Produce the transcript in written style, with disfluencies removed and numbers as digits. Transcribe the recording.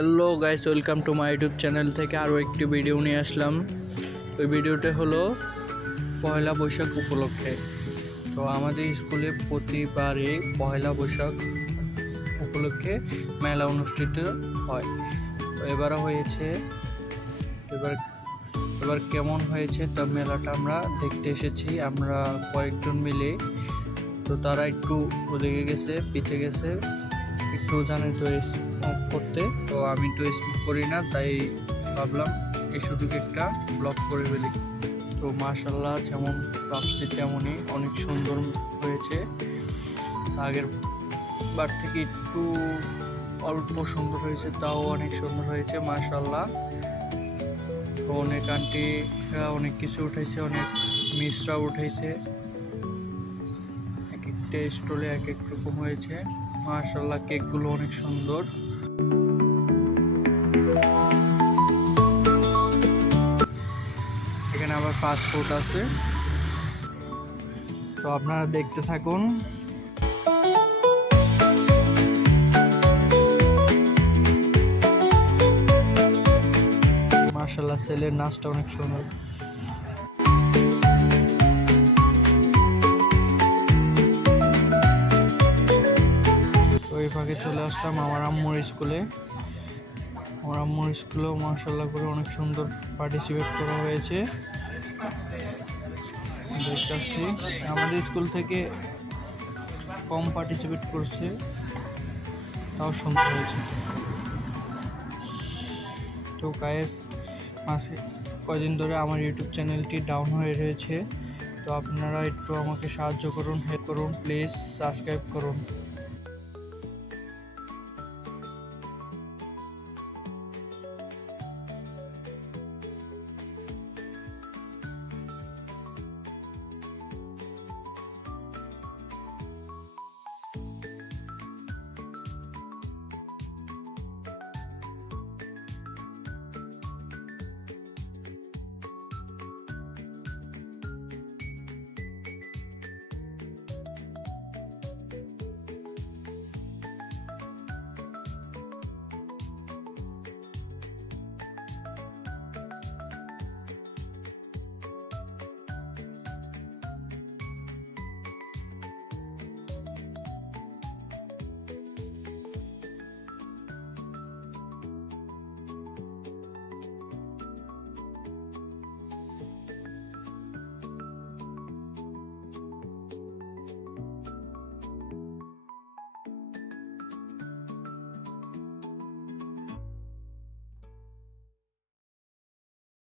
Hello guys, welcome to my YouTube channel থেকে আরও একটি ভিডিও নিয়ে আসলাম। ওই ভিডিওটা হলো পয়লা বৈশাখ উপলক্ষে। তো আমাদের স্কুলে প্রতিবারই পয়লা বৈশাখ উপলক্ষে মেলা অনুষ্ঠিত হয়। তো এবারও হয়েছে। এবার কেমন হয়েছে তা মেলাটা আমরা দেখতে এসেছি আমরা কয়েকজন মিলে। তো তারা একটু ওদিকে গেছে, পিছে গেছে, একটু জানে তো স্মোক করতে। তো আমি তো স্মোক করি না, তাই ভাবলাম এই সুযোগে একটা ব্লগ করে ফেলি। তো মাশাল্লাহ যেমন ভাবছি তেমনই অনেক সুন্দর হয়েছে। আগের বার থেকে একটু অল্প সুন্দর হয়েছে, তাও অনেক সুন্দর হয়েছে মাশাল্লাহ। তো অনেক আন্টিরা অনেক কিছু উঠেছে, অনেক মিসরাও উঠেছে। এক একটা স্টলে এক এক রকম হয়েছে মাশাল্লাহ। কেকগুলো অনেক সুন্দর। এখানে আবার ফাস্ট ফুড আছে, তো আপনারা দেখতে থাকুন। মাশাল্লাহ ছেলের নাচটা অনেক সুন্দর। তো এই ফাঁকে চলে আসলাম আমার আম্মুর স্কুলে। আমার আম্মুর স্কুলেও মাশাল্লাহ করে অনেক সুন্দর পার্টিসিপেট করা হয়েছে। দেখতে আসছি আমাদের স্কুল থেকে কম পার্টিসিপেট করছে, তাও সুন্দর হয়েছে। তো গাইস, মাসে কয়দিন ধরে আমার ইউটিউব চ্যানেলটি ডাউন হয়ে রয়েছে। তো আপনারা একটু আমাকে সাহায্য করুন, হেল্প করুন, প্লিজ সাবস্ক্রাইব করুন।